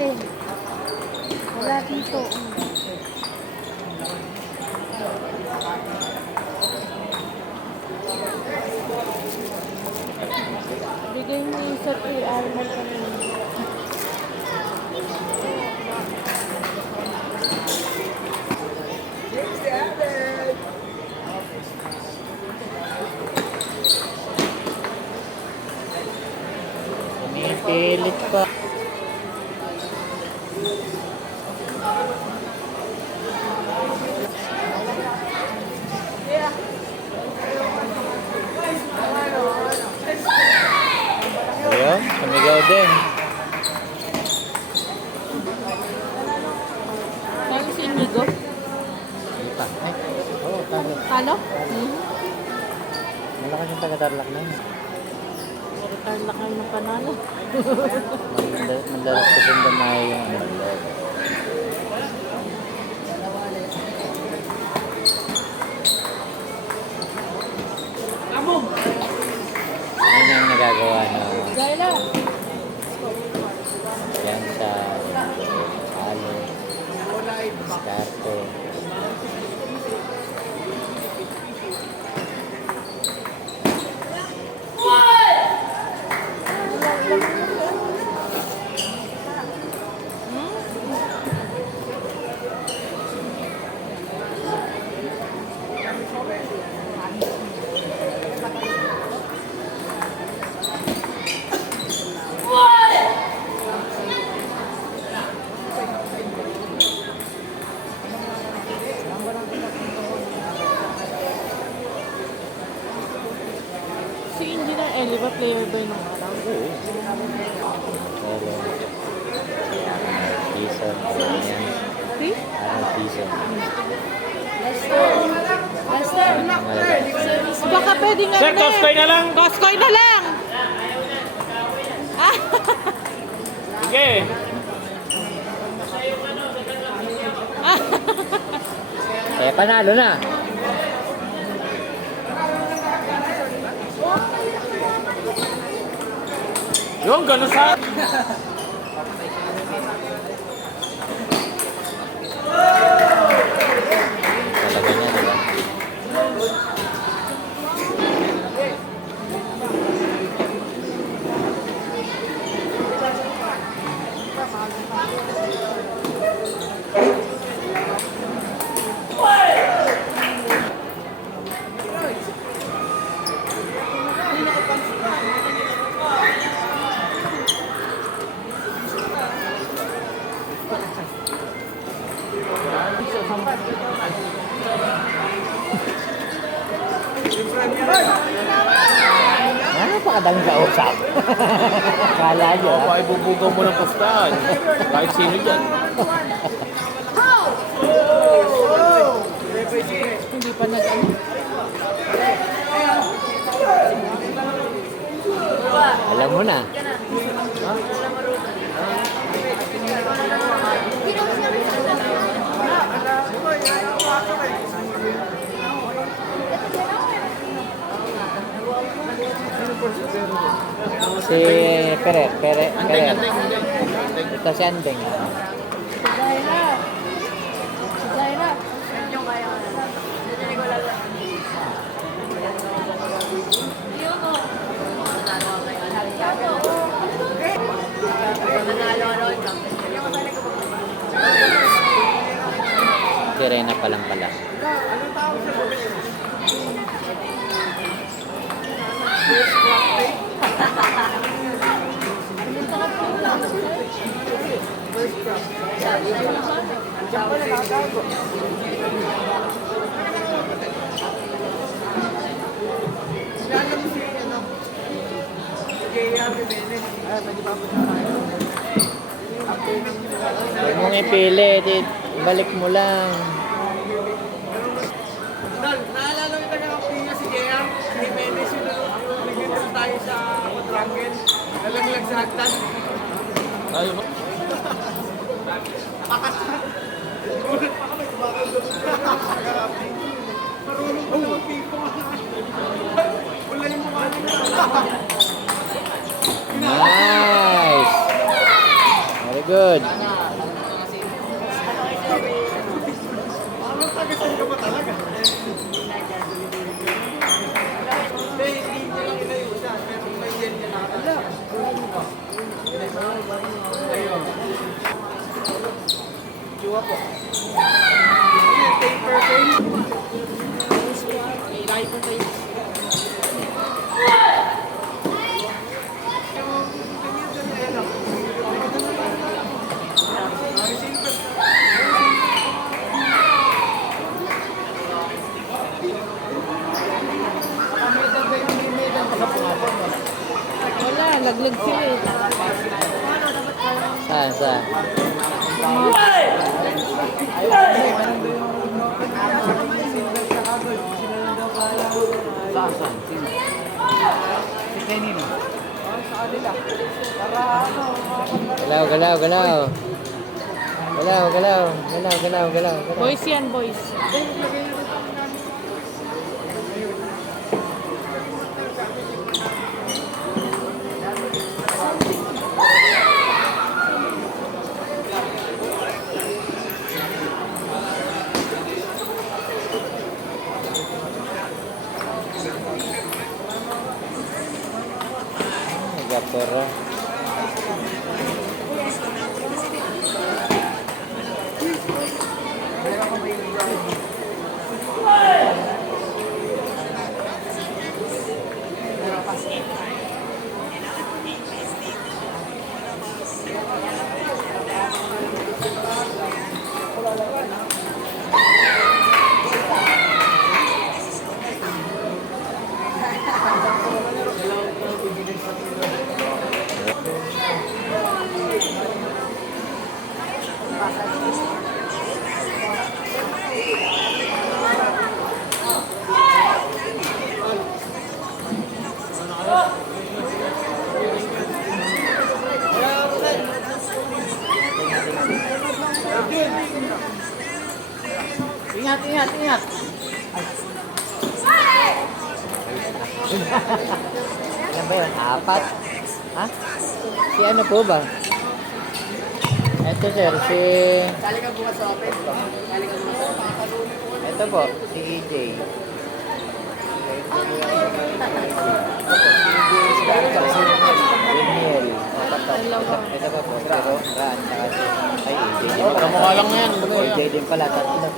bumili. Wala dito. Bigay mo yung sa PR mo kanina. Pinipilit pa. Ayun, sumigaw din. Kaya si Inigo? Ay, oo, talo. Talo? Malakas yung taga-Tarlac na yun. Tarlac kayo ng panalo. Mandalas kasi damay yung ano. Ano yung nagagawa na Gaila! yan sa Alo, Starto. Si Engineer Eli ba player ba yung araw? Oo. Season. Yan. Si? Season. Lester! Baka pwede nga Sir, Koskoy na lang. Koskoy na lang! Ah! Sige. Kaya panalo na. Yung gano'n sa... Talaga niya, diba? Napakadaling kausap. Kala nyo, Oo, ay bubugaw mo ng pustahan. Kahit sino dyan. Hindi pa nag-ano. alam mo na. Si Pere. Ito si Andeng. Zaira! Zaira! Sirena pa lang pala. Huwag mong ipilit. Balik mo lang. Naalala ko na ang pinya si JR, si Jimenez yung nagkita tayo sa quadrangle. Nalaglag sa hagtan. Ayaw mo. Gulat pa kami, kumakal doon. Marunong pa naman ping-pong. Wala yung mukha nila. Nice! Very good. Good. Ano tagasan ka ba talaga? Hindi, hindi niya lang inayusan. Pero may yan niya nakakala. Ayun. Juwa po. Ayan, paper frame. Ilay po tayo. Wala, laglag sila eh. Saan? Saan? Si Kenino. Sa kanila. Para ano, Galaw. Boys yan, boys. Gapera. Ingat. Ano ba yun? 4? Ha? Si ano po ba? Ito sir, si... Kali ka bukas sa open. Ito po, si EJ. Daniel. Ito pa po, pero Ran, saka si... Ay, EJ din pala. Kamukha lang yan. EJ din pala, tatlo.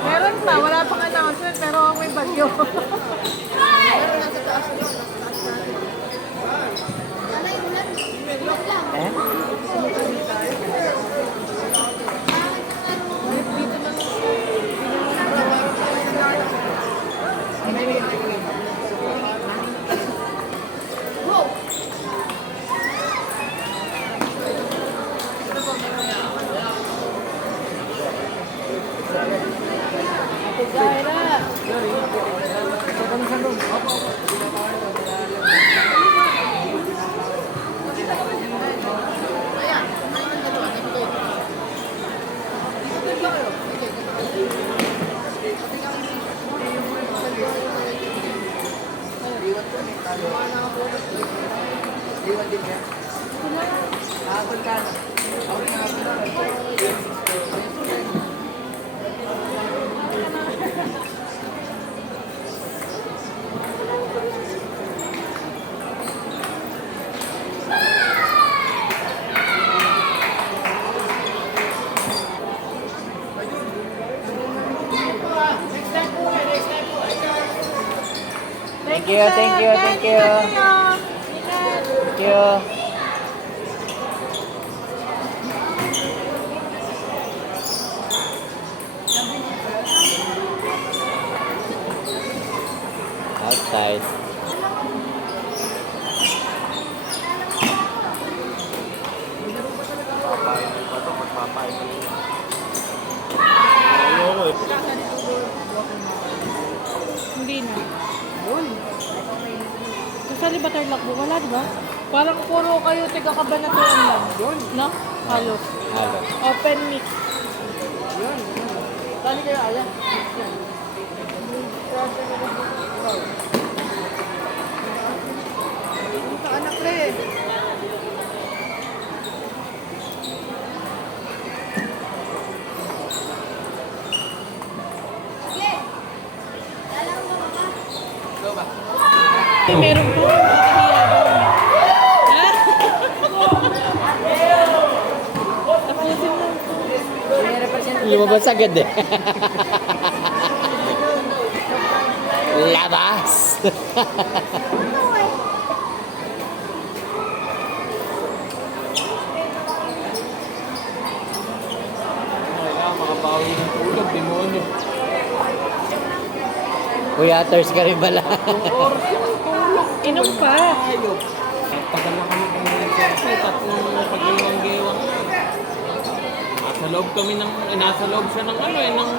Meron pa, wala pang announcement, pero may bagyo. Eh? Thank you. Thank you. Thank you. Outside. Ayoko eh. Hindi na. Sa Libatar Lakbo, wala diba? Parang puro kayo taga-Kabanatuan lang. No? Halos. Halo. Open mix. Dali kayo, ayan. Sa anak rin. Meron po. Ha? Tapusin mo. Lumabas agad eh. Labas! Kailangan makabawi ng tulog, demonyo. Kuyaters ka rin pala. Inom pa. Tagal na kami kung tatlong pag-iwang-gewang. Nasa loob kami ng, nasa loob siya ng ano eh, ng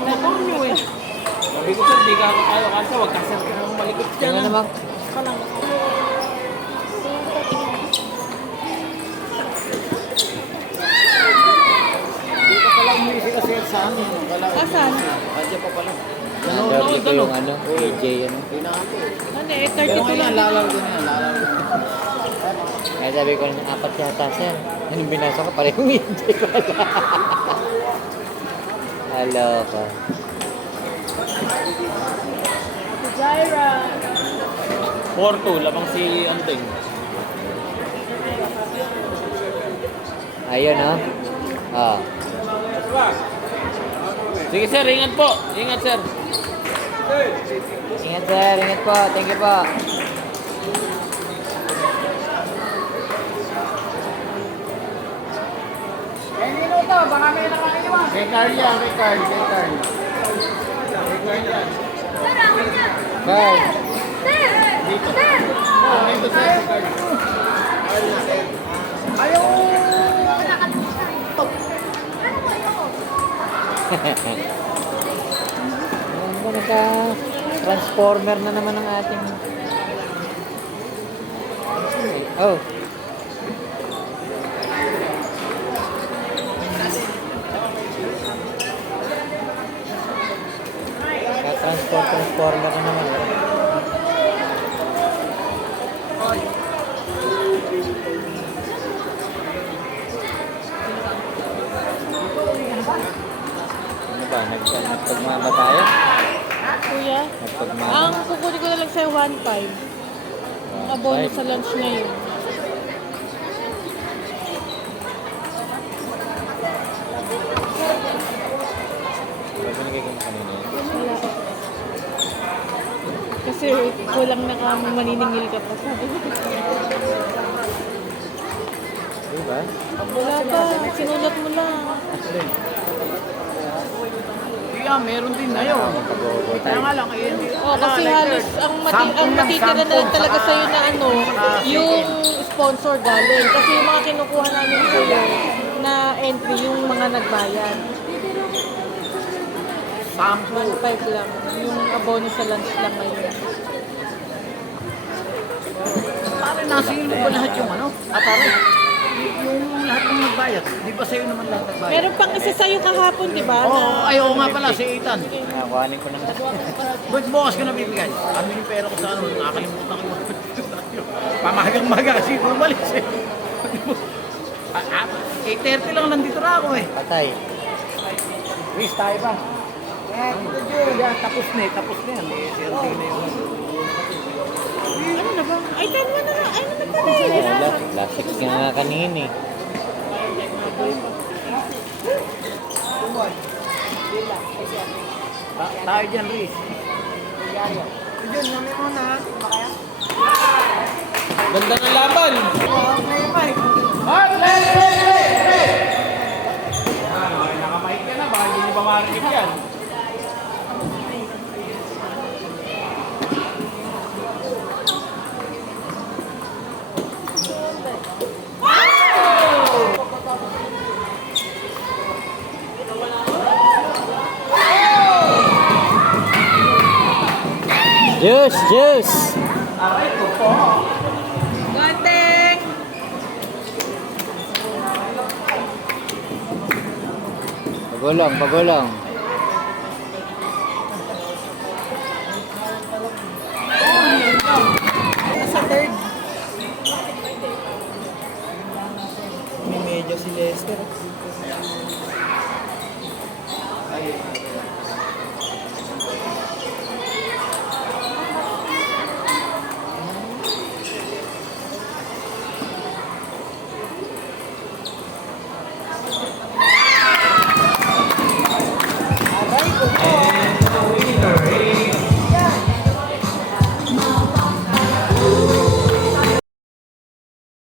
motor nyo eh. Sabi ko sir, di ka kakayo kasi wag ka sir kang malikot ka Tingnan na. naman. Dito pala umuwi sila sir sa amin. Wala. Asan? Radyo pa pala. Sabi ko yung ano, AJ ano. Ano eh, 32 Pero ngayon, lang. lalaw din yan. Lalaw din. Kaya sabi ko, apat yata sir. Anong binasa ko, parehong AJ pala. Hello ka. Jaira. 4-2, labang si Andeng. Ayun oh. Ah. Sige sir, ingat po. Ingat sir. Ingat sir, ingat po. Thank you po. Kay Carl yan, kay Carl, kay Carl. Kay Carl yan. Bye. Dito. Dito sir, si Carl. Carl na, sir. Ayan ba, naka-transformer na naman ang ating... Oh. Naka-transformer na naman. Ano ba? Nagpagmama tayo? Kuya, Nagpagmama? ang kukunin ko na lang sa'yo 1.5. Ang abono sa lunch ngayon. Ano binigay ko na kanina yun? Wala. Kasi kulang na kami, maniningil ka pa. Sabi ko. Diba? Wala pa, sinulat mo lang. Kaya meron din na yun. Pag-uubot Kaya tayo. nga lang, eh, Oh, kasi halos ang matitira na lang talaga sa'yo na ano, yung sponsor galing. Kasi yung mga kinukuha namin sa'yo na entry, yung mga nagbayad. 1.5 lang. Yung abono sa lunch lang ngayon. Pare, nasa ilo ba lahat yung ano? Pare, yung lahat ng nagbayad, di ba sa'yo naman lahat nagbayad? Meron pang isa sa'yo kahapon, di ba? Oo, na- ayaw nga pala, si Ethan. Kuhanin ko na nga. Ba't bukas ka nabibigay? Ano yung pera ko sa ano, nakakalimutan ko. Pamahagang-maga kasi umalis eh. 8:30 lang nandito na ako eh. Patay. Wish tayo ba? Yeah, tapos na eh, tapos na yan. Eh, CLT na yung Ano na ba? Ay, 10 mo na lang. Ay, naman pala eh. Wala. Classic nga kanina eh. tayo dyan, Riz. Ganda ng laban. Nakamahit ka na, baka hindi niyo ba marinig yan? Juice! Juice! Ganteng! Pagulong, pagulong. Sa third. May medyo si Lester.